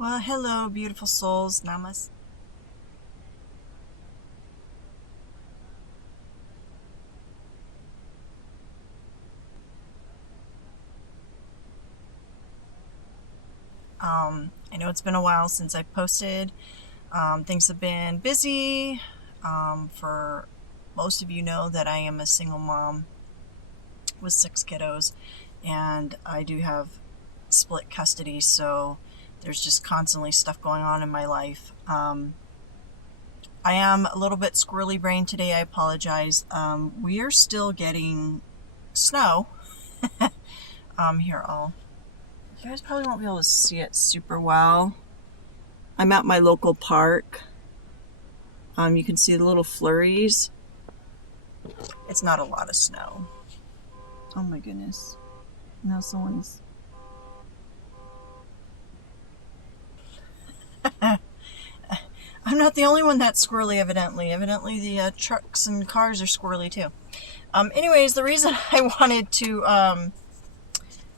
Well, hello, beautiful souls. Namaste. I know it's been a while since I posted. Things have been busy. For most of you know that I am a single mom with 6 kiddos, and I do have split custody, so there's just constantly stuff going on in my life. I am a little bit squirrely brained today. I apologize. We are still getting snow. Here, you guys probably won't be able to see it super well. I'm at my local park. You can see the little flurries. It's not a lot of snow. Oh my goodness. Now someone's... I'm not the only one that's squirrely, evidently. Evidently the trucks and cars are squirrely too. Anyways, the reason I wanted to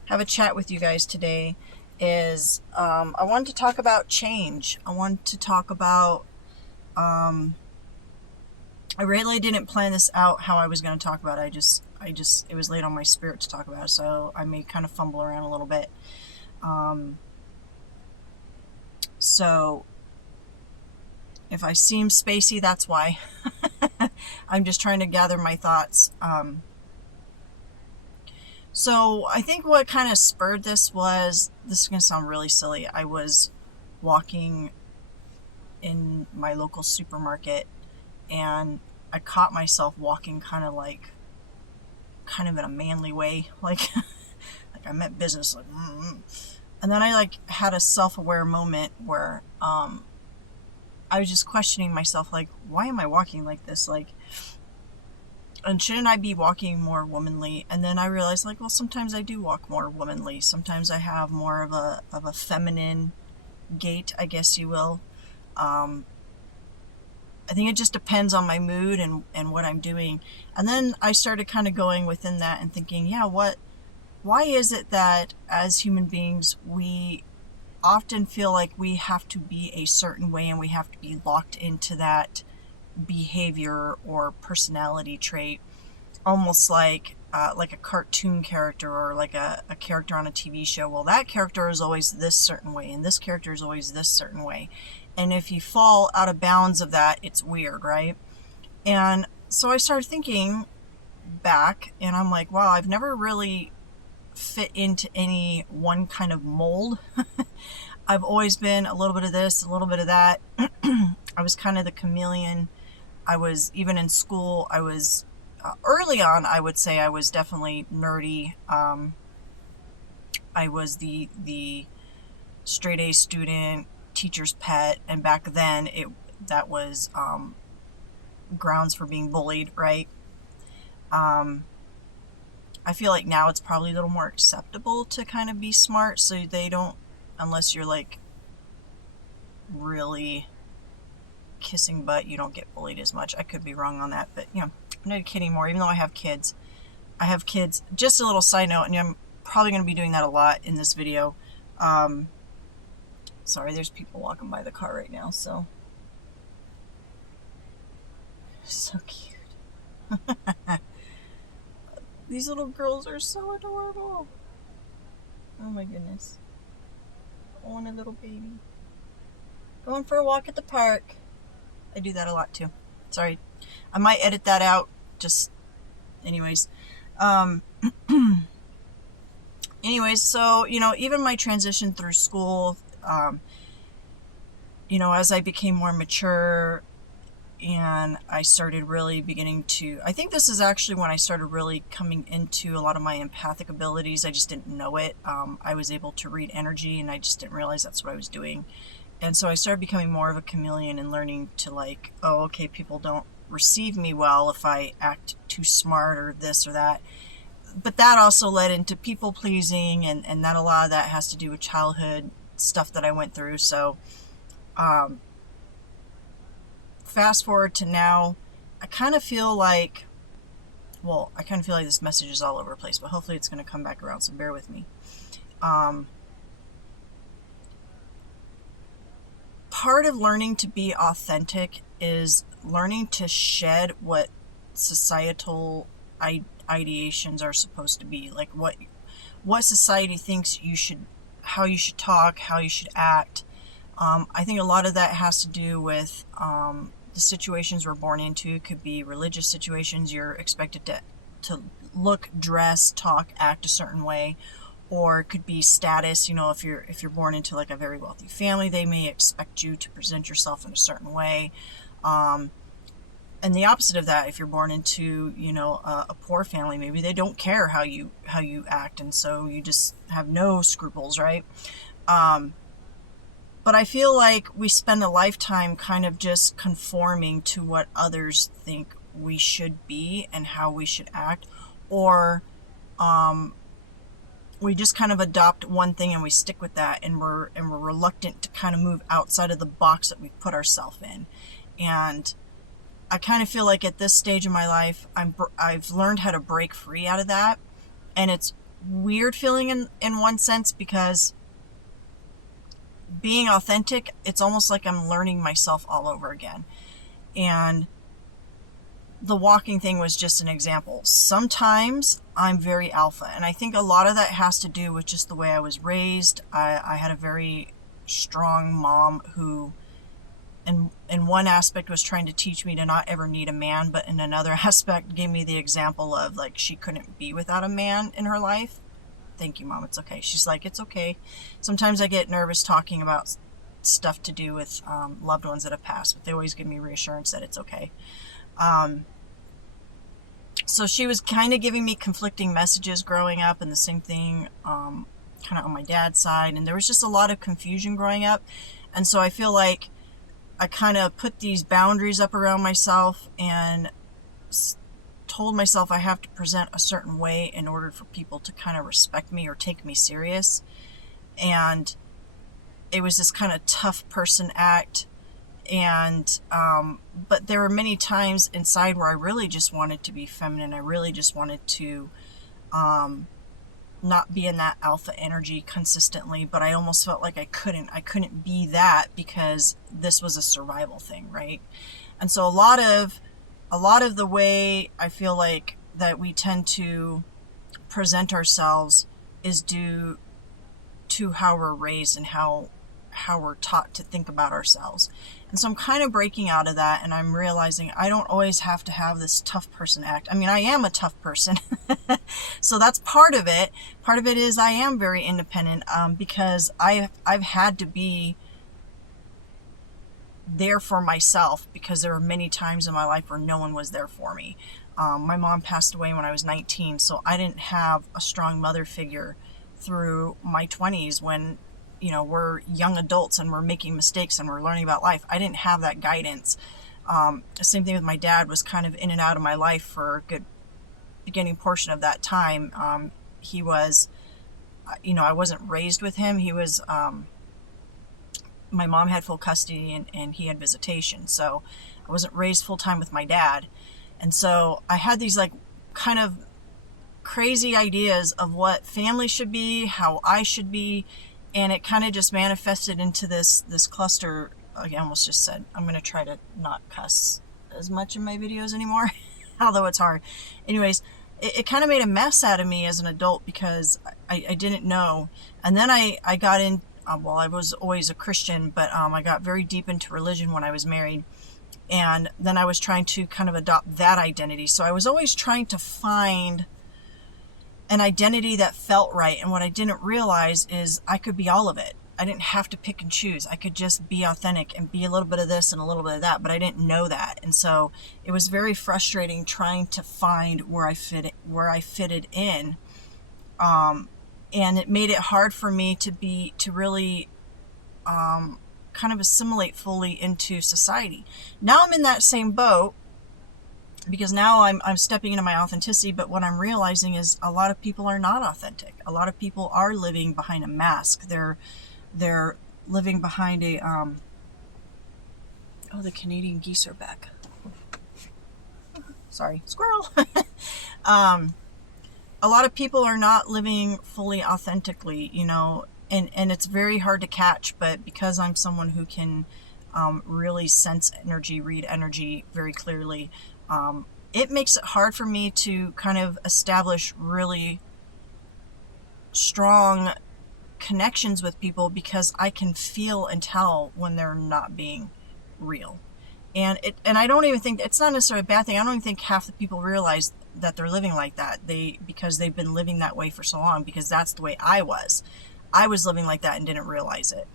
have a chat with you guys today is I wanted to talk about change. I wanted to talk about... I really didn't plan this out how I was going to talk about it. It was laid on my spirit to talk about it, so I may kind of fumble around a little bit. So if I seem spacey, that's why. I'm just trying to gather my thoughts. So I think what kind of spurred this was, this is going to sound really silly. I was walking in my local supermarket and I caught myself walking kind of in a manly way, like I meant business, like, and then I had a self-aware moment where I was just questioning myself, like, why am I walking like this? And shouldn't I be walking more womanly? And then I realized, well, sometimes I do walk more womanly. Sometimes I have more of a feminine gait, I guess you will. I think it just depends on my mood and what I'm doing. And then I started kind of going within that and thinking, yeah, why is it that as human beings, we often feel like we have to be a certain way and we have to be locked into that behavior or personality trait, almost like a cartoon character or like a character on a TV show. Well, that character is always this certain way and this character is always this certain way. And if you fall out of bounds of that, it's weird, right? And so I started thinking back and I'm like, wow, I've never really fit into any one kind of mold. I've always been a little bit of this, a little bit of that. I was kind of the chameleon. I was, even in school, I was, early on, I would say I was definitely nerdy. I was the straight A student, teacher's pet, and back then that was grounds for being bullied, right? I feel like now it's probably a little more acceptable to kind of be smart, so they don't, unless you're really kissing butt, you don't get bullied as much. I could be wrong on that, but I'm not a kid anymore, even though I have kids. Just a little side note, and I'm probably going to be doing that a lot in this video. Sorry, there's people walking by the car right now, so cute. These little girls are so adorable. Oh my goodness. I want a little baby. Going for a walk at the park. I do that a lot too. Sorry. I might edit that out. Just anyways. Anyways, so, even my transition through school, as I became more mature, and I started really beginning to, I think this is actually when I started really coming into a lot of my empathic abilities. I just didn't know it. I was able to read energy, and I just didn't realize that's what I was doing. And so I started becoming more of a chameleon and learning to like, oh, okay, people don't receive me well if I act too smart or this or that. But that also led into people pleasing, and that a lot of that has to do with childhood stuff that I went through. So fast forward to now, I kind of feel like, well, I kind of feel like this message is all over the place, but hopefully it's going to come back around, so bear with me. Part of learning to be authentic is learning to shed what societal ideations are supposed to be, like what society thinks you should, how you should talk, how you should act. I think a lot of that has to do with the situations we're born into. It could be religious situations. You're expected to look, dress, talk, act a certain way. Or it could be status. You know, if you're born into like a very wealthy family, they may expect you to present yourself in a certain way. And the opposite of that, if you're born into, you know, a poor family, maybe they don't care how you act, and so you just have no scruples, right? But I feel like we spend a lifetime kind of just conforming to what others think we should be and how we should act, or we just kind of adopt one thing and we stick with that, and we're reluctant to kind of move outside of the box that we put ourselves in. And I kind of feel like at this stage of my life, I've learned how to break free out of that, and it's weird feeling in one sense, because being authentic, it's almost like I'm learning myself all over again. And the walking thing was just an example. Sometimes I'm very alpha, and I think a lot of that has to do with just the way I was raised. I had a very strong mom who, in one aspect, was trying to teach me to not ever need a man, but in another aspect gave me the example of like she couldn't be without a man in her life. Thank you, Mom, it's okay. She's like, it's okay. Sometimes I get nervous talking about stuff to do with loved ones that have passed, but they always give me reassurance that it's okay. So she was kind of giving me conflicting messages growing up, and the same thing kind of on my dad's side, and there was just a lot of confusion growing up. And so I feel like I kind of put these boundaries up around myself and told myself I have to present a certain way in order for people to kind of respect me or take me serious. And it was this kind of tough person act. And but there were many times inside where I really just wanted to be feminine. I really just wanted to not be in that alpha energy consistently, but I almost felt like I couldn't be that, because this was a survival thing, right? And so a lot of the way I feel like that we tend to present ourselves is due to how we're raised and how we're taught to think about ourselves. And so I'm kind of breaking out of that, and I'm realizing I don't always have to have this tough person act. I mean, I am a tough person. So that's part of it. Part of it is I am very independent, because I've had to be there for myself, because there were many times in my life where no one was there for me. My mom passed away when I was 19, so I didn't have a strong mother figure through my 20s when, you know, we're young adults and we're making mistakes and we're learning about life. I didn't have that guidance. Same thing with my dad, was kind of in and out of my life for a good beginning portion of that time. He was, you know, I wasn't raised with him. He was, my mom had full custody and he had visitation. So I wasn't raised full time with my dad. And so I had these like kind of crazy ideas of what family should be, how I should be. And it kind of just manifested into this cluster. I almost just said, I'm going to try to not cuss as much in my videos anymore, although it's hard. Anyways, it kind of made a mess out of me as an adult, because I didn't know. And then I got in, well, I was always a Christian, but I got very deep into religion when I was married. And then I was trying to kind of adopt that identity. So I was always trying to find an identity that felt right. And what I didn't realize is I could be all of it. I didn't have to pick and choose. I could just be authentic and be a little bit of this and a little bit of that, but I didn't know that. And so it was very frustrating trying to find where I fitted in. And it made it hard for me to really kind of assimilate fully into society. Now I'm in that same boat, because now I'm stepping into my authenticity, but what I'm realizing is a lot of people are not authentic. A lot of people are living behind a mask. They're living behind a oh, the Canadian geese are back. Sorry, squirrel. A lot of people are not living fully authentically, you know, and it's very hard to catch, but because I'm someone who can really sense energy, read energy very clearly, it makes it hard for me to kind of establish really strong connections with people, because I can feel and tell when they're not being real. And I don't even think it's not necessarily a bad thing. I don't even think half the people realize that they're living like that. Because they've been living that way for so long, because that's the way I was. I was living like that and didn't realize it.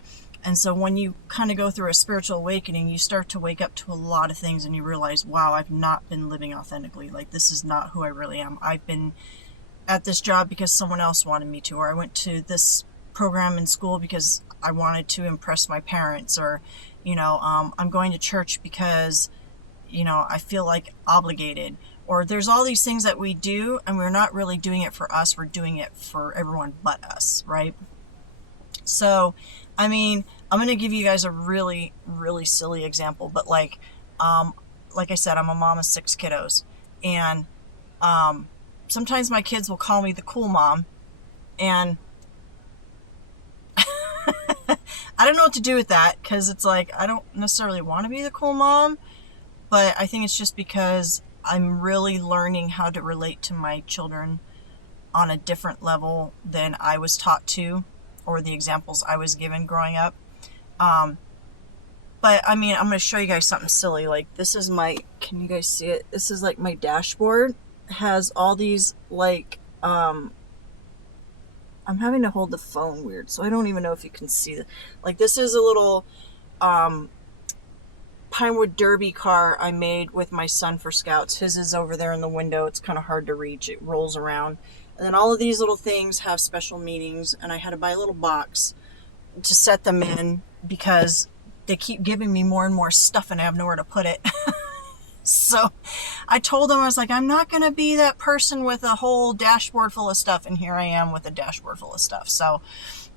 And so when you kind of go through a spiritual awakening, you start to wake up to a lot of things, and you realize, wow, I've not been living authentically. Like, this is not who I really am. I've been at this job because someone else wanted me to, or I went to this program in school because I wanted to impress my parents, or, you know, I'm going to church because, you know, I feel like obligated. Or there's all these things that we do, and we're not really doing it for us. We're doing it for everyone but us, right? So, I mean, I'm going to give you guys a really, really silly example, but like I said, I'm a mom of 6 kiddos, and sometimes my kids will call me the cool mom, and I don't know what to do with that, because it's like, I don't necessarily want to be the cool mom, but I think it's just because I'm really learning how to relate to my children on a different level than I was taught to, or the examples I was given growing up. But I mean, I'm going to show you guys something silly. Like, this is can you guys see it? This is like my dashboard. It has all these, like, I'm having to hold the phone weird, so I don't even know if you can see it. Like, this is a little Pinewood Derby car I made with my son for Scouts. His is over there in the window. It's kind of hard to reach. It rolls around. And then all of these little things have special meanings, and I had to buy a little box to set them in, because they keep giving me more and more stuff and I have nowhere to put it. So I told them, I was like, I'm not going to be that person with a whole dashboard full of stuff, and here I am with a dashboard full of stuff. So,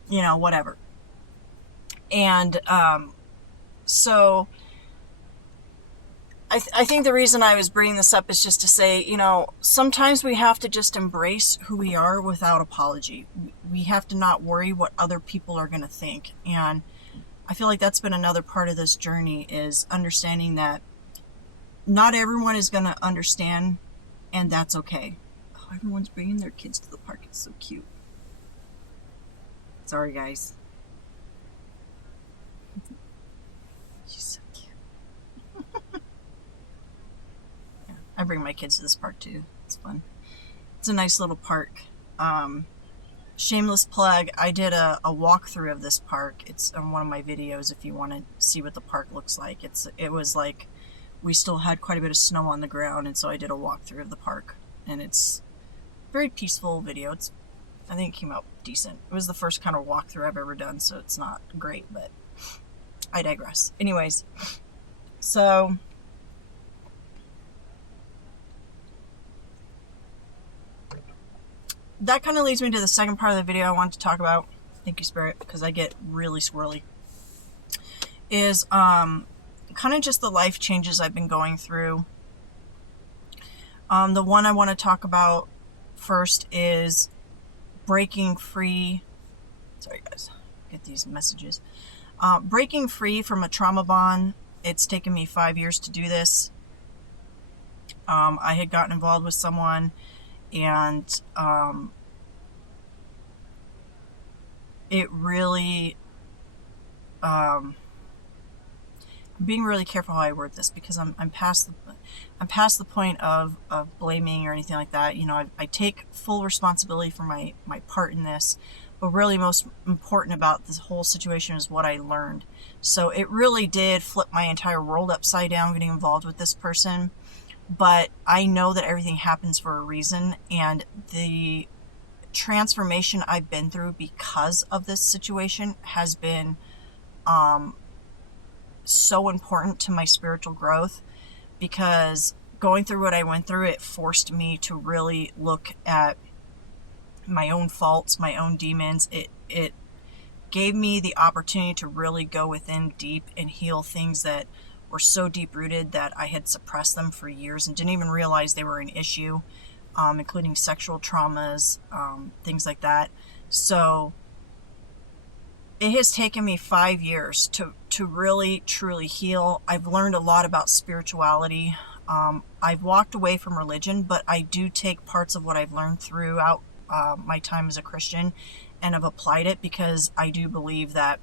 you know, whatever. And so I think the reason I was bringing this up is just to say, you know, sometimes we have to just embrace who we are without apology. We have to not worry what other people are going to think. And I feel like that's been another part of this journey, is understanding that not everyone is going to understand, and that's okay. Oh, everyone's bringing their kids to the park. It's so cute. Sorry, guys. She's so cute. Yeah, I bring my kids to this park too. It's fun. It's a nice little park. Shameless plug, I did a walkthrough of this park. It's on one of my videos if you want to see what the park looks like. It was like, we still had quite a bit of snow on the ground, and so I did a walkthrough of the park, and it's a very peaceful video. I think it came out decent. It was the first kind of walkthrough I've ever done, so it's not great, but I digress. Anyways, so that kind of leads me to the second part of the video I wanted to talk about. Thank you, Spirit, because I get really swirly. Is kind of just the life changes I've been going through. The one I want to talk about first is breaking free. Sorry, guys, get these messages. Breaking free from a trauma bond. It's taken me 5 years to do this. I had gotten involved with someone, and it really, I'm being really careful how I word this, because I'm past the point of blaming or anything like that. You know, I take full responsibility for my part in this, but really most important about this whole situation is what I learned. So it really did flip my entire world upside down getting involved with this person. But I know that everything happens for a reason, and the transformation I've been through because of this situation has been so important to my spiritual growth, because going through what I went through, it forced me to really look at my own faults, my own demons. It gave me the opportunity to really go within deep and heal things that were so deep rooted that I had suppressed them for years and didn't even realize they were an issue, including sexual traumas, things like that. So it has taken me 5 years to really truly heal. I've learned a lot about spirituality. I've walked away from religion, but I do take parts of what I've learned throughout my time as a Christian and have applied it, because I do believe that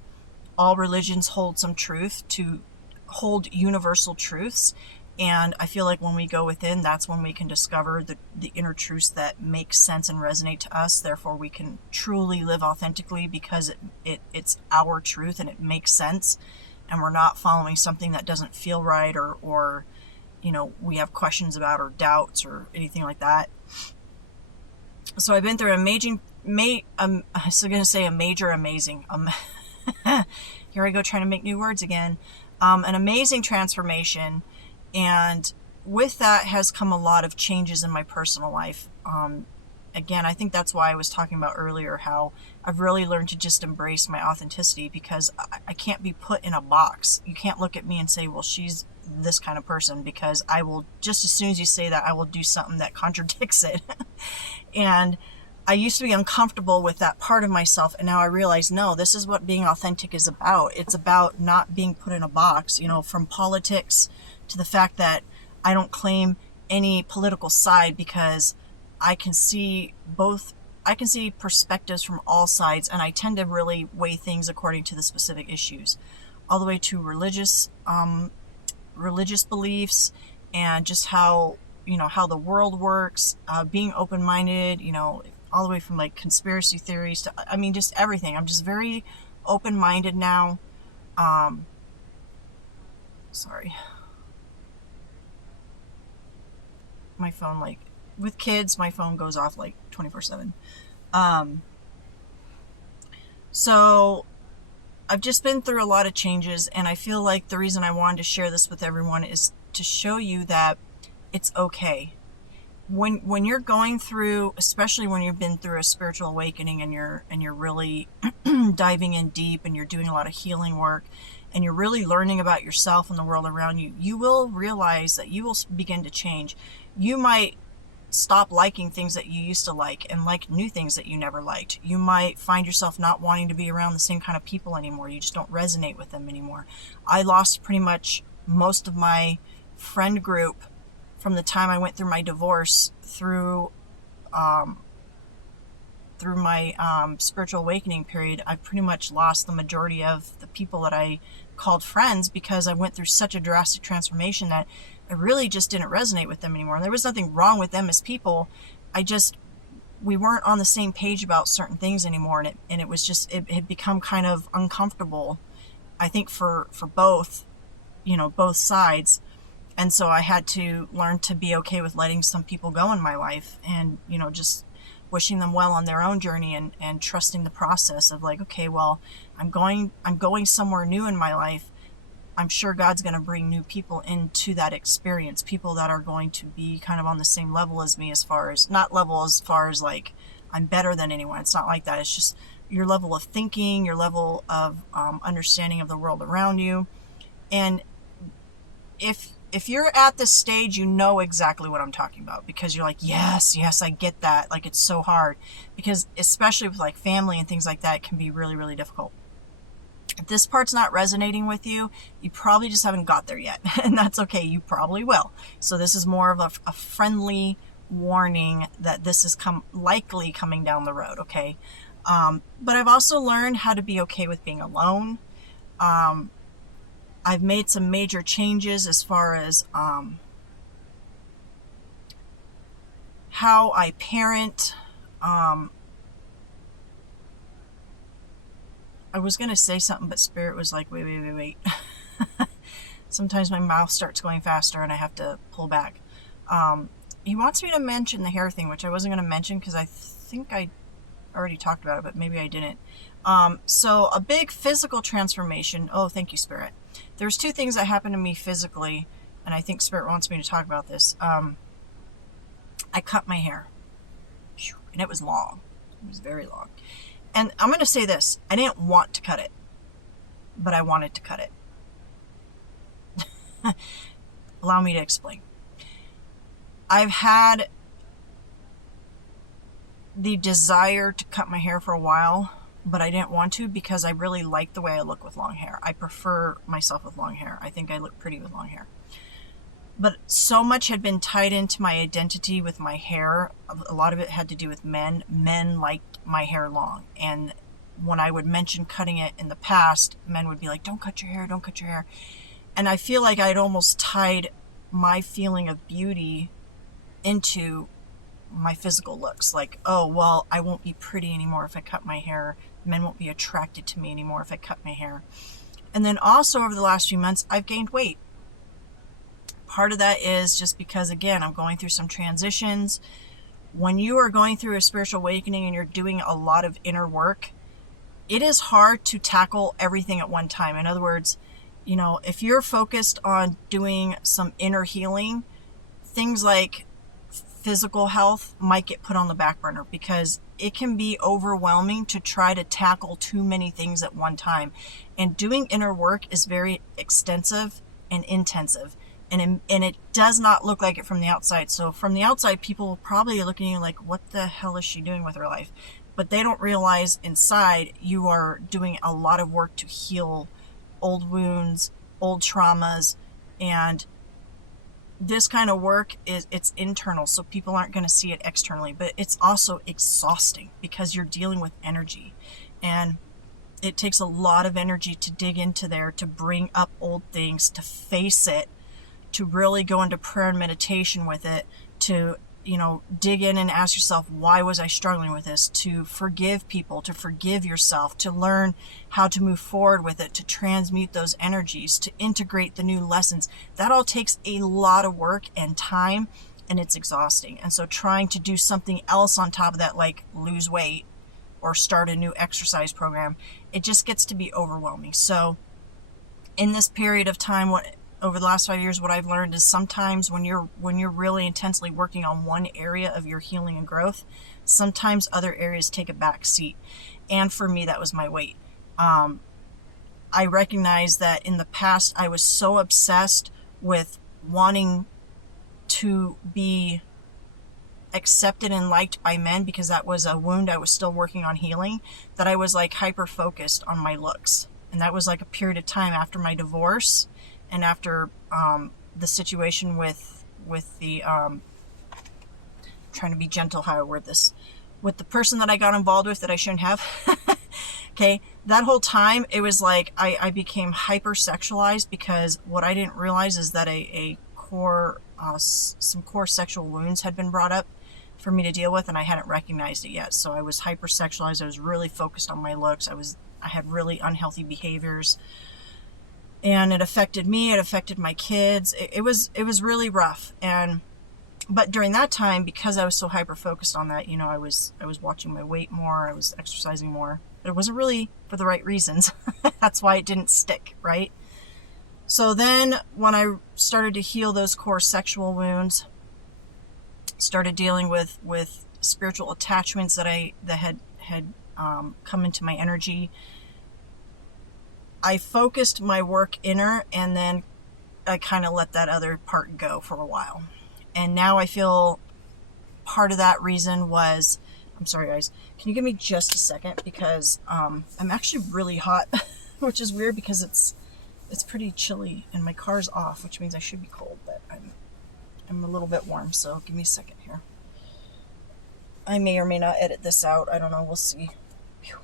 all religions hold some truth, to hold universal truths. And I feel like when we go within, that's when we can discover the inner truths that make sense and resonate to us. Therefore, we can truly live authentically, because it's our truth and it makes sense. And we're not following something that doesn't feel right, or we have questions about, or doubts, or anything like that. So I've been through a major amazing. Here I go trying to make new words again. An amazing transformation. And with that has come a lot of changes in my personal life. Again, I think that's why I was talking about earlier how I've really learned to just embrace my authenticity, because I can't be put in a box. You can't look at me and say, well, she's this kind of person, because I will, just as soon as you say that, I will do something that contradicts it. And I used to be uncomfortable with that part of myself, and now I realize, no, this is what being authentic is about. It's about not being put in a box, from politics to the fact that I don't claim any political side, because I can see perspectives from all sides, and I tend to really weigh things according to the specific issues, all the way to religious beliefs, and just how the world works, being open-minded, all the way from like conspiracy theories to, just everything. I'm just very open-minded now. Sorry. My phone, like, with kids, my phone goes off like 24/7. So I've just been through a lot of changes, and I feel like the reason I wanted to share this with everyone is to show you that it's okay. When you're going through, especially when you've been through a spiritual awakening, and you're really diving in deep, and you're doing a lot of healing work, and you're really learning about yourself and the world around you, you will realize that you will begin to change. You might stop liking things that you used to like, and like new things that you never liked. You might find yourself not wanting to be around the same kind of people anymore. You just don't resonate with them anymore. I lost pretty much most of my friend group from the time I went through my divorce through my spiritual awakening period. I've pretty much lost the majority of the people that I called friends, because I went through such a drastic transformation that I really just didn't resonate with them anymore. And there was nothing wrong with them as people. We weren't on the same page about certain things anymore. And it was just, it had become kind of uncomfortable, I think, for both sides. And so I had to learn to be okay with letting some people go in my life, and, just wishing them well on their own journey, and trusting the process of like, okay, well, I'm going somewhere new in my life. I'm sure God's going to bring new people into that experience, people that are going to be kind of on the same level as me, as far as like I'm better than anyone. It's not like that. It's just your level of thinking, your level of understanding of the world around you. And if you're at this stage, you know exactly what I'm talking about, because you're like, yes, I get that. Like, it's so hard, because especially with like family and things like that, it can be really, really difficult. If this part's not resonating with you, you probably just haven't got there yet. And that's okay. You probably will. So this is more of a friendly warning that this is likely coming down the road. Okay. But I've also learned how to be okay with being alone. I've made some major changes as far as how I parent. I was going to say something, but Spirit was like, wait. Sometimes my mouth starts going faster and I have to pull back. He wants me to mention the hair thing, which I wasn't going to mention because I think I already talked about it, but maybe I didn't. So a big physical transformation. Oh, thank you, Spirit. There's two things that happened to me physically, and I think Spirit wants me to talk about this. I cut my hair, and it was long. It was very long. And I'm going to say this. I didn't want to cut it, but I wanted to cut it. Allow me to explain. I've had the desire to cut my hair for a while, but I didn't want to because I really like the way I look with long hair. I prefer myself with long hair. I think I look pretty with long hair. But so much had been tied into my identity with my hair. A lot of it had to do with men. Men liked my hair long. And when I would mention cutting it in the past, men would be like, don't cut your hair, don't cut your hair. And I feel like I'd almost tied my feeling of beauty into my physical looks. Like, oh, well, I won't be pretty anymore if I cut my hair. Men won't be attracted to me anymore if I cut my hair. And then also over the last few months, I've gained weight. Part of that is just because, again, I'm going through some transitions. When you are going through a spiritual awakening and you're doing a lot of inner work, it is hard to tackle everything at one time. In other words, you know, if you're focused on doing some inner healing, things like physical health might get put on the back burner because it can be overwhelming to try to tackle too many things at one time. And doing inner work is very extensive and intensive. And it does not look like it from the outside. So from the outside, people will probably look at you like, what the hell is she doing with her life? But they don't realize inside you are doing a lot of work to heal old wounds, old traumas. And this kind of work it's internal. So people aren't going to see it externally. But it's also exhausting because you're dealing with energy. And it takes a lot of energy to dig into there, to bring up old things, to face it, to really go into prayer and meditation with it, to, you know, dig in and ask yourself, why was I struggling with this? To forgive people, to forgive yourself, to learn how to move forward with it, to transmute those energies, to integrate the new lessons. That all takes a lot of work and time, and it's exhausting. And so trying to do something else on top of that, like lose weight or start a new exercise program, it just gets to be overwhelming. So in this period of time, over the last 5 years, what I've learned is sometimes when you're really intensely working on one area of your healing and growth, sometimes other areas take a back seat. And for me, that was my weight. I recognize that in the past, I was so obsessed with wanting to be accepted and liked by men because that was a wound I was still working on healing, that I was like hyper focused on my looks. And that was like a period of time after my divorce. And after the situation with the, trying to be gentle how I word this, with the person that I got involved with that I shouldn't have, okay, that whole time, it was like I became hypersexualized because what I didn't realize is that some core sexual wounds had been brought up for me to deal with, and I hadn't recognized it yet. So I was hypersexualized. I was really focused on my looks. I had really unhealthy behaviors. And it affected me, it affected my kids. It was really rough. But during that time, because I was so hyper focused on that, you know, I was watching my weight more, I was exercising more. But it wasn't really for the right reasons. That's why it didn't stick, right? So then when I started to heal those core sexual wounds, started dealing with spiritual attachments that had come into my energy, I focused my work inner, and then I kind of let that other part go for a while. And now I feel part of that reason was, I'm sorry guys, can you give me just a second? Because I'm actually really hot, which is weird because it's pretty chilly and my car's off, which means I should be cold, but I'm a little bit warm, so give me a second here. I may or may not edit this out. I don't know. We'll see. Whew.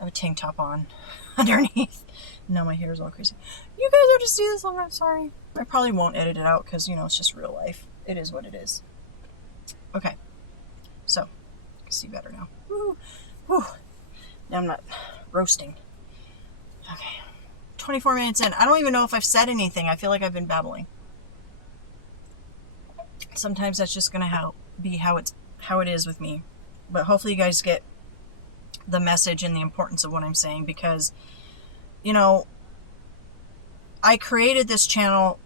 I have a tank top on underneath. Now my hair is all crazy. You guys have to see this. I'm sorry. I probably won't edit it out because, you know, it's just real life. It is what it is. Okay. So, I can see better now. Woo. Woo. Now I'm not roasting. 24 minutes in. I don't even know if I've said anything. I feel like I've been babbling. Sometimes that's just going to be how it is with me. But hopefully you guys get the message and the importance of what I'm saying, because, you know, I created this channel.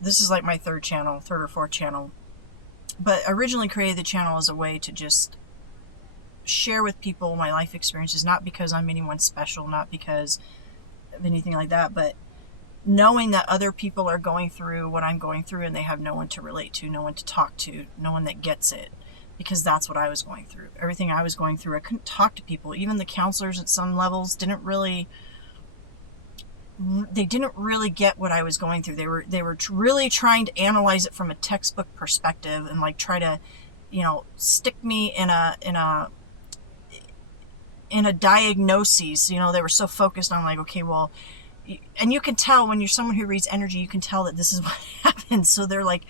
This is like my third or fourth channel. But I originally created the channel as a way to just share with people my life experiences, not because I'm anyone special, not because of anything like that, but knowing that other people are going through what I'm going through and they have no one to relate to, no one to talk to, no one that gets it, because that's what I was going through. Everything I was going through, I couldn't talk to people. Even the counselors at some levels didn't really get what I was going through. They were really trying to analyze it from a textbook perspective and like try to, you know, stick me in a diagnosis. You know, they were so focused on like, okay, well, and you can tell when you're someone who reads energy, you can tell that this is what happens. So they're like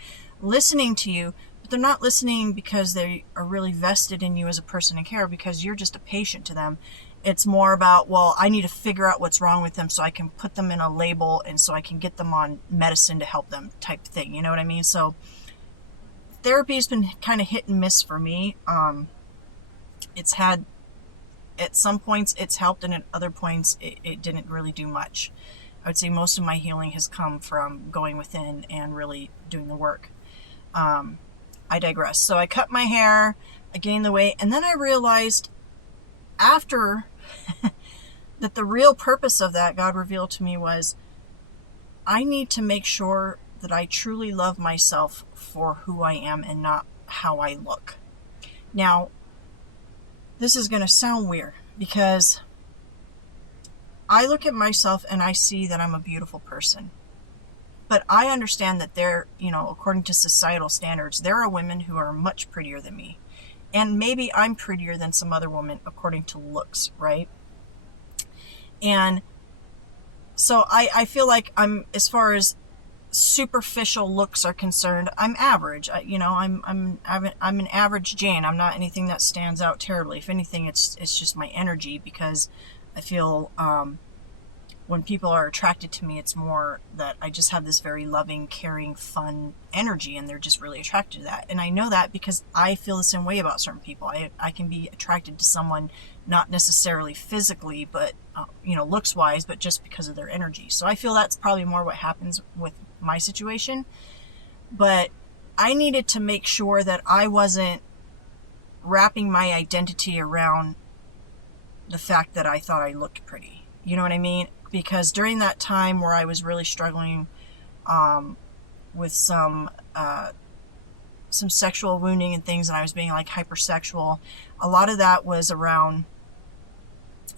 listening to you, but they're not listening because they are really vested in you as a person and care, because you're just a patient to them. It's more about, well, I need to figure out what's wrong with them so I can put them in a label and so I can get them on medicine to help them, type thing. You know what I mean? So therapy has been kind of hit and miss for me. It's had, at some points it's helped, and at other points it didn't really do much. I would say most of my healing has come from going within and really doing the work. I digress. So I cut my hair, I gained the weight, and then I realized after that the real purpose of that, God revealed to me, was I need to make sure that I truly love myself for who I am and not how I look. Now, this is going to sound weird, because I look at myself and I see that I'm a beautiful person. But I understand that there, you know, according to societal standards, there are women who are much prettier than me. And maybe I'm prettier than some other woman according to looks, right? And so I feel like I'm, as far as superficial looks are concerned, I'm average. I'm an average Jane. I'm not anything that stands out terribly. If anything, it's just my energy, because I feel when people are attracted to me, it's more that I just have this very loving, caring, fun energy, and they're just really attracted to that. And I know that because I feel the same way about certain people. I can be attracted to someone not necessarily physically, but looks wise, but just because of their energy. So I feel that's probably more what happens with my situation. But I needed to make sure that I wasn't wrapping my identity around the fact that I thought I looked pretty. You know what I mean? Because during that time where I was really struggling with some sexual wounding and things, and I was being like hypersexual, a lot of that was around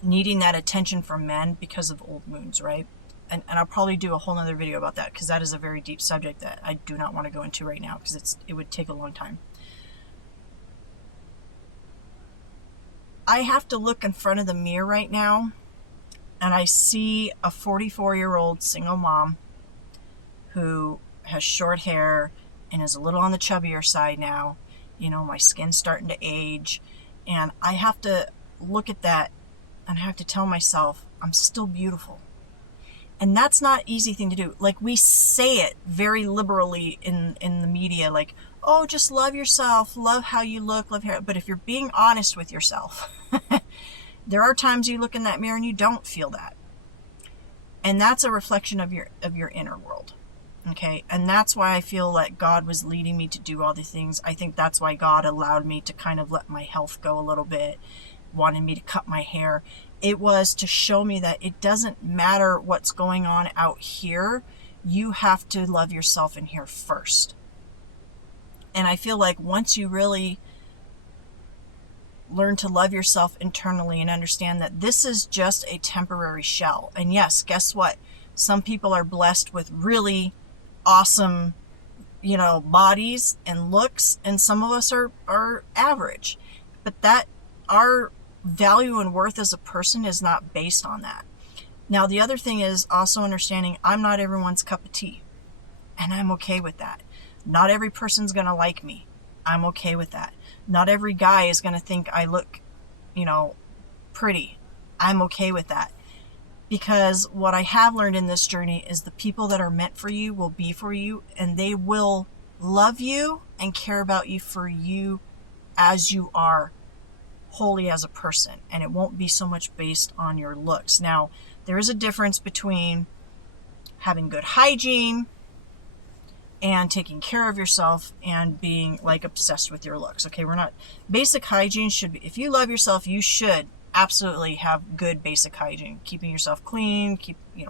needing that attention from men because of old wounds, right? And I'll probably do a whole nother video about that, because that is a very deep subject that I do not want to go into right now, because it would take a long time. I have to look in front of the mirror right now, and I see a 44-year-old single mom who has short hair and is a little on the chubbier side now. You know, my skin's starting to age, and I have to look at that and I have to tell myself I'm still beautiful. And that's not an easy thing to do. Like, we say it very liberally in the media, like, oh, just love yourself, love how you look, love hair. But if you're being honest with yourself, there are times you look in that mirror and you don't feel that. And that's a reflection of your inner world. Okay? And that's why I feel like God was leading me to do all these things. I think that's why God allowed me to kind of let my health go a little bit, wanted me to cut my hair. It was to show me that it doesn't matter what's going on out here. You have to love yourself in here first. And I feel like once you really learn to love yourself internally and understand that this is just a temporary shell. And yes, guess what? Some people are blessed with really awesome, bodies and looks, and some of us are average. But that our value and worth as a person is not based on that. Now, the other thing is also understanding I'm not everyone's cup of tea, and I'm okay with that. Not every person's going to like me. I'm okay with that. Not every guy is going to think I look, pretty. I'm okay with that. Because what I have learned in this journey is the people that are meant for you will be for you, and they will love you and care about you for you as you are, wholly as a person. And it won't be so much based on your looks. Now, there is a difference between having good hygiene and taking care of yourself and being like obsessed with your looks. Okay, we're not, basic hygiene should be, if you love yourself, you should absolutely have good basic hygiene. Keeping yourself clean,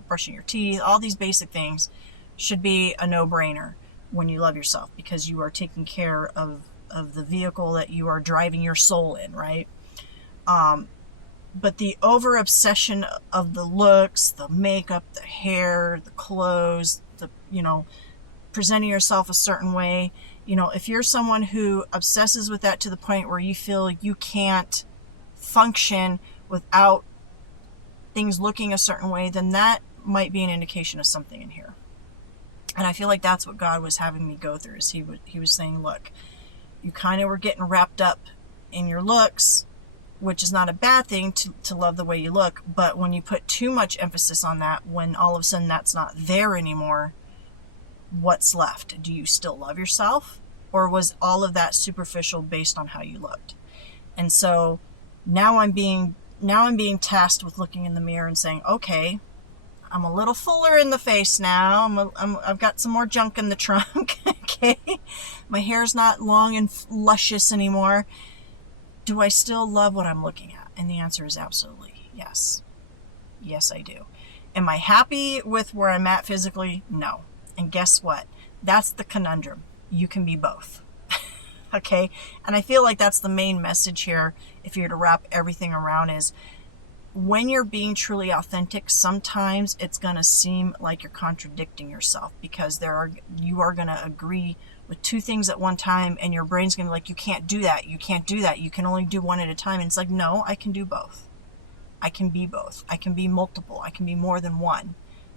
brushing your teeth, all these basic things should be a no-brainer when you love yourself, because you are taking care of the vehicle that you are driving your soul in, right? But the over obsession of the looks, the makeup, the hair, the clothes, presenting yourself a certain way, if you're someone who obsesses with that to the point where you feel you can't function without things looking a certain way, then that might be an indication of something in here. And I feel like that's what God was having me go through, is he was saying, look, you kind of were getting wrapped up in your looks, which is not a bad thing to love the way you look, but when you put too much emphasis on that, when all of a sudden that's not there anymore, what's left? Do you still love yourself? Or was all of that superficial based on how you looked? And so now I'm being tasked with looking in the mirror and saying, okay, I'm a little fuller in the face now. I've got some more junk in the trunk. Okay, my hair's not long and luscious anymore. Do I still love what I'm looking at? And the answer is absolutely yes. Yes, I do. Am I happy with where I'm at physically? No. And guess what? That's the conundrum. You can be both. Okay? And I feel like that's the main message here, if you're to wrap everything around, is when you're being truly authentic, sometimes it's going to seem like you're contradicting yourself, because you are going to agree with two things at one time, and your brain's going to be like, you can't do that. You can't do that. You can only do one at a time. And it's like, no, I can do both. I can be both. I can be multiple. I can be more than one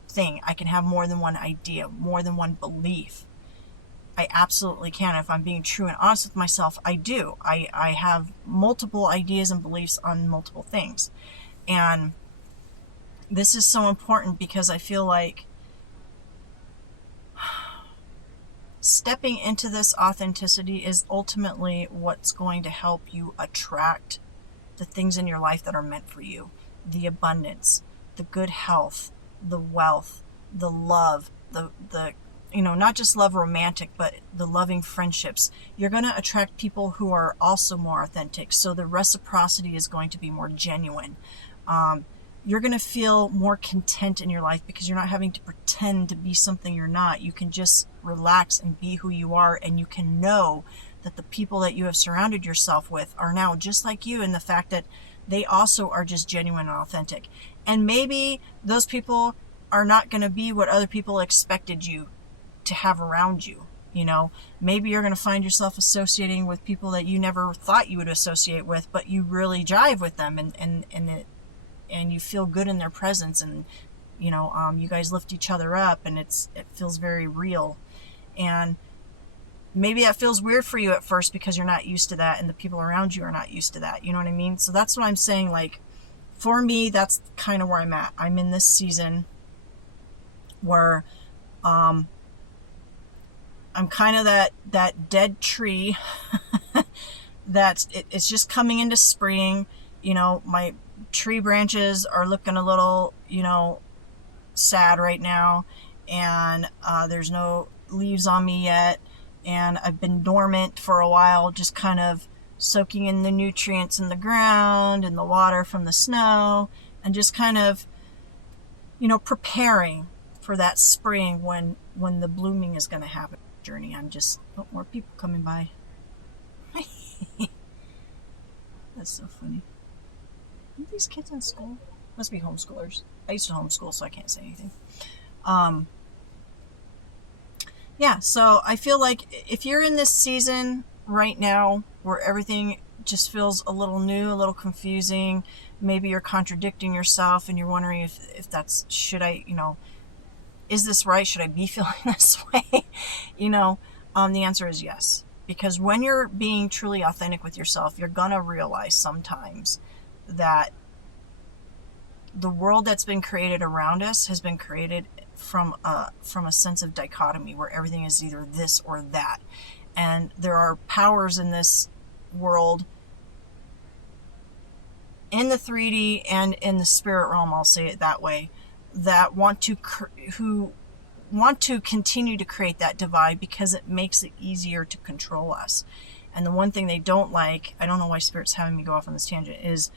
thing. I can have more than one idea, more than one belief. I absolutely can. If I'm being true and honest with myself, I do. I have multiple ideas and beliefs on multiple things. And this is so important, because I feel like stepping into this authenticity is ultimately what's going to help you attract the things in your life that are meant for you. The abundance, the good health, the wealth, the love, the not just love romantic, but the loving friendships. You're going to attract people who are also more authentic. So the reciprocity is going to be more genuine. You're going to feel more content in your life, because you're not having to pretend to be something you're not. You can just relax and be who you are, and you can know that the people that you have surrounded yourself with are now just like you, in the fact that they also are just genuine and authentic. And maybe those people are not going to be what other people expected you to have around you. Maybe you're going to find yourself associating with people that you never thought you would associate with, but you really jive with them, and you feel good in their presence, and you guys lift each other up, and it feels very real. And maybe that feels weird for you at first, because you're not used to that, and the people around you are not used to that. You know what I mean? So that's what I'm saying. Like, for me, that's kind of where I'm at. I'm in this season where I'm kind of that dead tree it's just coming into spring. My tree branches are looking a little, sad right now, and there's no leaves on me yet, and I've been dormant for a while, just kind of soaking in the nutrients in the ground and the water from the snow, and just kind of, preparing for that spring when the blooming is going to happen. Journey. I'm just, more people coming by. That's so funny. Are these kids in school? Must be homeschoolers. I used to homeschool, so I can't say anything. Yeah, so I feel like if you're in this season right now where everything just feels a little new, a little confusing, maybe you're contradicting yourself and you're wondering if that's, should I, is this right? Should I be feeling this way? The answer is yes. Because when you're being truly authentic with yourself, you're going to realize sometimes that the world that's been created around us has been created from a sense of dichotomy, where everything is either this or that. And there are powers in this world, in the 3D and in the spirit realm, I'll say it that way, that want to continue to create that divide because it makes it easier to control us. And the one thing they don't like, I don't know why Spirit's having me go off on this tangent, is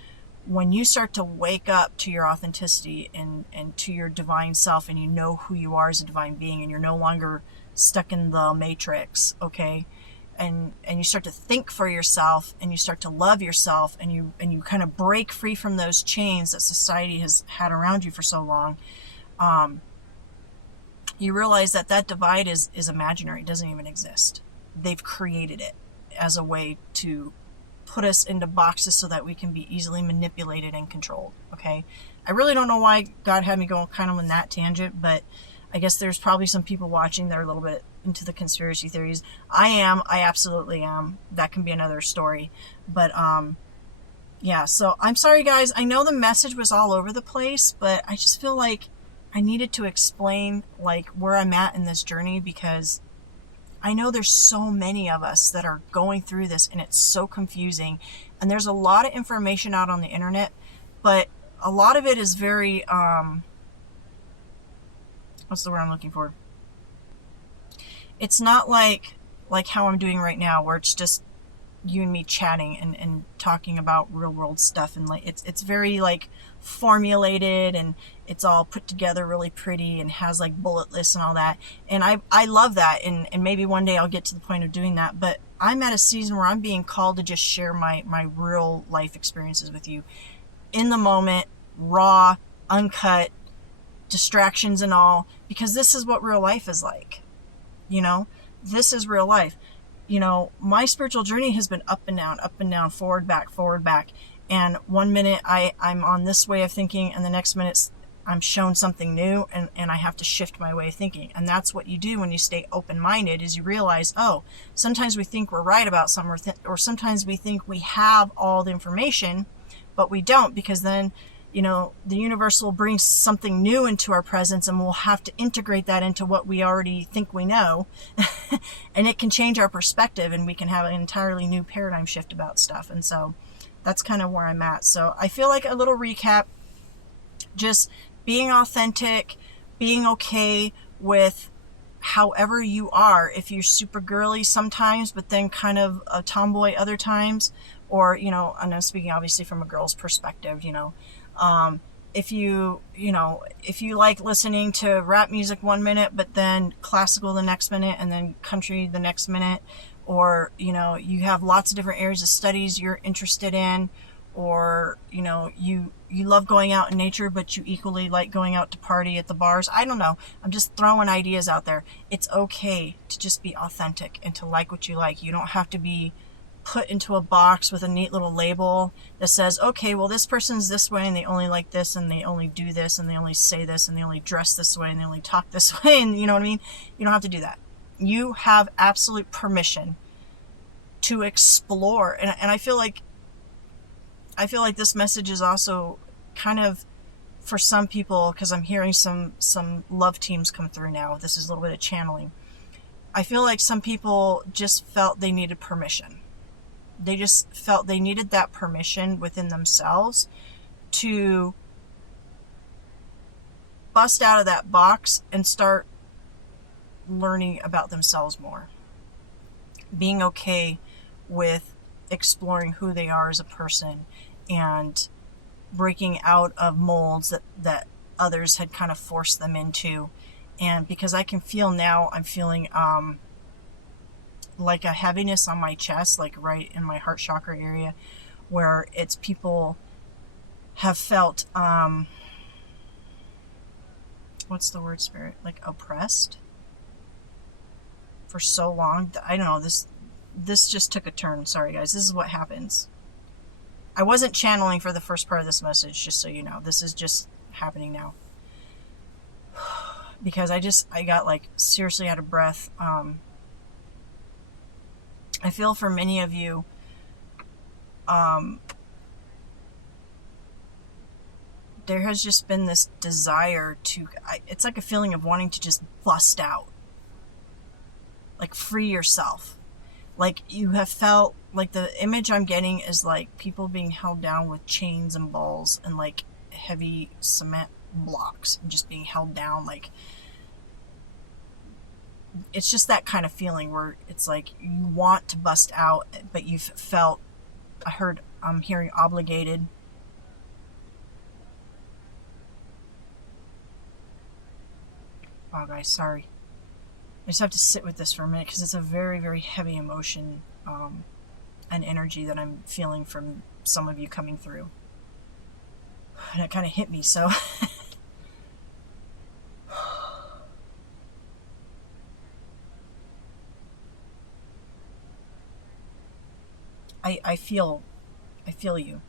when you start to wake up to your authenticity and to your divine self, and you know who you are as a divine being, and you're no longer stuck in the matrix, okay? And you start to think for yourself, and you start to love yourself, and you kind of break free from those chains that society has had around you for so long. You realize that that divide is imaginary. It doesn't even exist. They've created it as a way to put us into boxes so that we can be easily manipulated and controlled, okay? I really don't know why God had me go kind of in that tangent, but I guess there's probably some people watching that are a little bit into the conspiracy theories. I absolutely am. That can be another story. But yeah, so I'm sorry guys. I know the message was all over the place, but I just feel like I needed to explain like where I'm at in this journey, because I know there's so many of us that are going through this, and it's so confusing. And there's a lot of information out on the internet, but a lot of it is very, what's the word I'm looking for? It's not like how I'm doing right now, where it's just you and me chatting and talking about real world stuff, and like it's very like formulated, and it's all put together really pretty and has like bullet lists and all that, and I love that, and maybe one day I'll get to the point of doing that. But I'm at a season where I'm being called to just share my real life experiences with you, in the moment, raw, uncut, distractions and all, because this is what real life is like. This is real life. My spiritual journey has been up and down, forward, back. And one minute I'm on this way of thinking, and the next minute I'm shown something new, and I have to shift my way of thinking. And that's what you do when you stay open-minded, is you realize, oh, sometimes we think we're right about something, or sometimes we think we have all the information, but we don't, because then the universe will bring something new into our presence, and we'll have to integrate that into what we already think we know. And it can change our perspective, and we can have an entirely new paradigm shift about stuff. And so that's kind of where I'm at. So I feel like a little recap, just being authentic, being okay with however you are. If you're super girly sometimes, but then kind of a tomboy other times, or, and I'm speaking obviously from a girl's perspective, if you like listening to rap music 1 minute, but then classical the next minute, and then country the next minute, or, you have lots of different areas of studies you're interested in, or, you love going out in nature, but you equally like going out to party at the bars. I don't know. I'm just throwing ideas out there. It's okay to just be authentic and to like what you like. You don't have to be put into a box with a neat little label that says, okay, well, this person's this way, and they only like this, and they only do this, and they only say this, and they only dress this way, and they only talk this way, and you know what I mean? You don't have to do that. You have absolute permission to explore. And I feel like this message is also kind of for some people, because I'm hearing some love teams come through now. This is a little bit of channeling. I feel like some people just felt they needed permission. They just felt they needed that permission within themselves to bust out of that box and start learning about themselves more. Being okay with exploring who they are as a person, and breaking out of molds that others had kind of forced them into. And because I can feel now, I'm feeling like a heaviness on my chest, like right in my heart chakra area, where it's people have felt, what's the word, Spirit? Like oppressed for so long. I don't know, this just took a turn. Sorry guys, this is what happens. I wasn't channeling for the first part of this message, just so you know. This is just happening now. Because I got like seriously out of breath. I feel for many of you, there has just been this desire to, it's like a feeling of wanting to just bust out, like free yourself. Like you have felt, like the image I'm getting is like people being held down with chains and balls and like heavy cement blocks and just being held down. Like it's just that kind of feeling where it's like you want to bust out, but you've felt, I'm hearing obligated. Wow, guys, sorry. I just have to sit with this for a minute because it's a very, very heavy emotion and energy that I'm feeling from some of you coming through. And it kind of hit me, so. I feel you.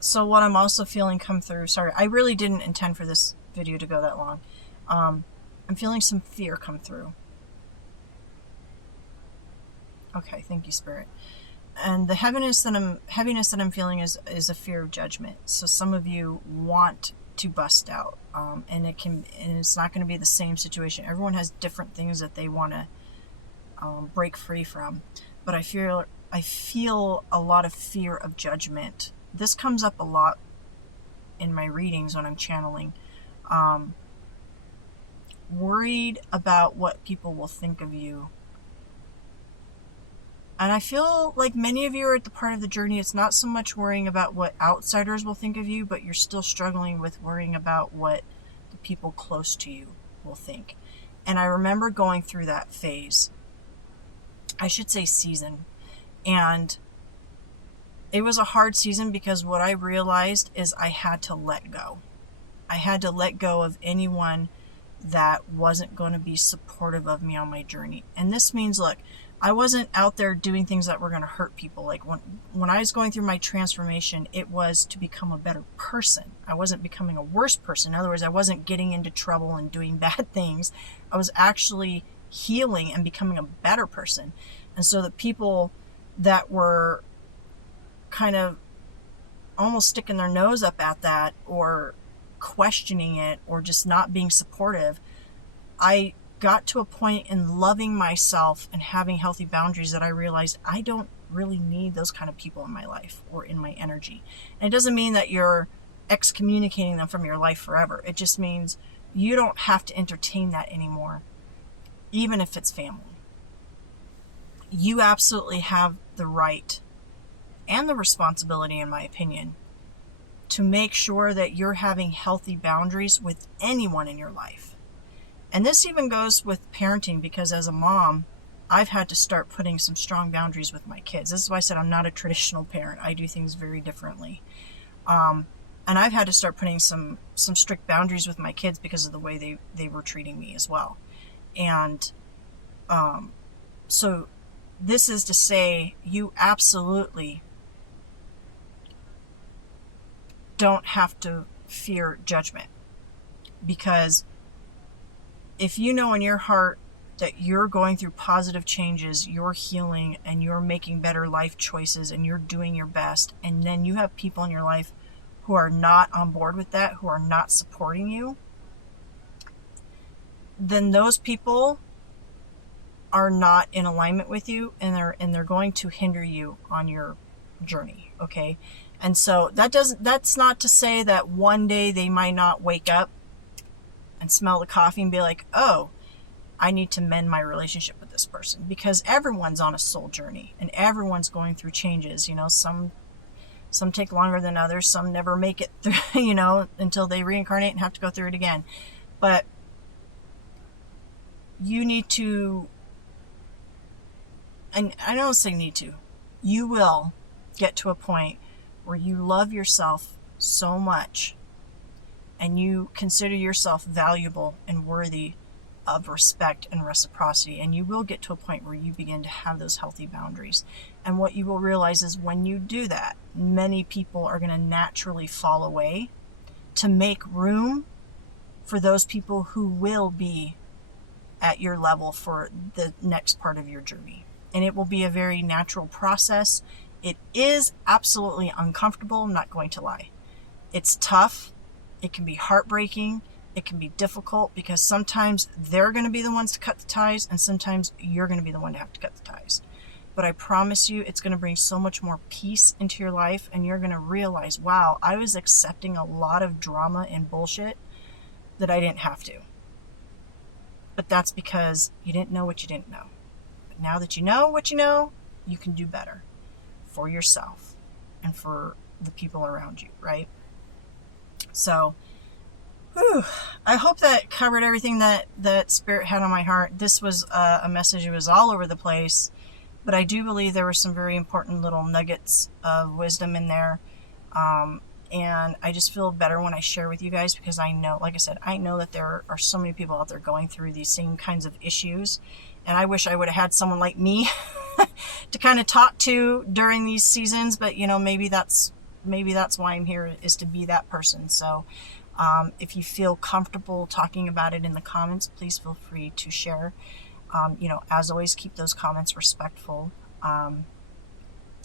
So what I'm also feeling come through, sorry, I really didn't intend for this video to go that long. I'm feeling some fear come through. Okay, thank you, Spirit. And the heaviness that I'm feeling is a fear of judgment. So some of you want to bust out, and it's not going to be the same situation. Everyone has different things that they want to break free from, but I feel a lot of fear of judgment. This comes up a lot in my readings when I'm channeling. Worried about what people will think of you. And I feel like many of you are at the part of the journey, it's not so much worrying about what outsiders will think of you, but you're still struggling with worrying about what the people close to you will think. And I remember going through that phase, I should say season, and it was a hard season because what I realized is I had to let go. I had to let go of anyone that wasn't going to be supportive of me on my journey. And this means, look, I wasn't out there doing things that were going to hurt people. Like when I was going through my transformation, it was to become a better person. I wasn't becoming a worse person. In other words, I wasn't getting into trouble and doing bad things. I was actually healing and becoming a better person. And so the people that were kind of almost sticking their nose up at that or questioning it or just not being supportive, I got to a point in loving myself and having healthy boundaries that I realized I don't really need those kind of people in my life or in my energy. And it doesn't mean that you're excommunicating them from your life forever. It just means you don't have to entertain that anymore, even if it's family. You absolutely have the right and the responsibility, in my opinion, to make sure that you're having healthy boundaries with anyone in your life. And this even goes with parenting, because as a mom, I've had to start putting some strong boundaries with my kids. This is why I said I'm not a traditional parent. I do things very differently. And I've had to start putting some strict boundaries with my kids because of the way they were treating me as well. And so this is to say you absolutely don't have to fear judgment, because if you know in your heart that you're going through positive changes, you're healing, and you're making better life choices, and you're doing your best, and then you have people in your life who are not on board with that, who are not supporting you, then those people are not in alignment with you, and they're going to hinder you on your journey, okay? And so that's not to say that one day they might not wake up and smell the coffee and be like, oh, I need to mend my relationship with this person, because everyone's on a soul journey and everyone's going through changes. You know, some take longer than others. Some never make it through, you know, until they reincarnate and have to go through it again. But you need to, and I don't say need to, you will get to a point where you love yourself so much and you consider yourself valuable and worthy of respect and reciprocity, and you will get to a point where you begin to have those healthy boundaries. And what you will realize is when you do that, many people are going to naturally fall away to make room for those people who will be at your level for the next part of your journey. And it will be a very natural process, It is absolutely uncomfortable, I'm not going to lie. It's tough. It can be heartbreaking. It can be difficult because sometimes they're going to be the ones to cut the ties and sometimes you're going to be the one to have to cut the ties. But I promise you, it's going to bring so much more peace into your life, and you're going to realize, wow, I was accepting a lot of drama and bullshit that I didn't have to. But that's because you didn't know what you didn't know. But now that you know what you know, you can do better for yourself and for the people around you, right? So, I hope that covered everything that Spirit had on my heart. This was a message that was all over the place, but I do believe there were some very important little nuggets of wisdom in there. And I just feel better when I share with you guys because I know, like I said, I know that there are so many people out there going through these same kinds of issues. And I wish I would have had someone like me to kind of talk to during these seasons, but maybe that's why I'm here, is to be that person. So if you feel comfortable talking about it in the comments, please feel free to share. As always, keep those comments respectful.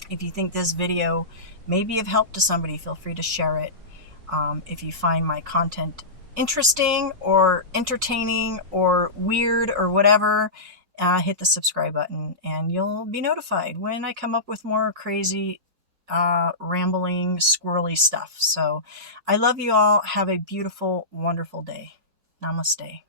If you think this video may be of help to somebody, feel free to share it. If you find my content interesting or entertaining or weird or whatever, hit the subscribe button and you'll be notified when I come up with more crazy, rambling, squirrely stuff. So I love you all. Have a beautiful, wonderful day. Namaste.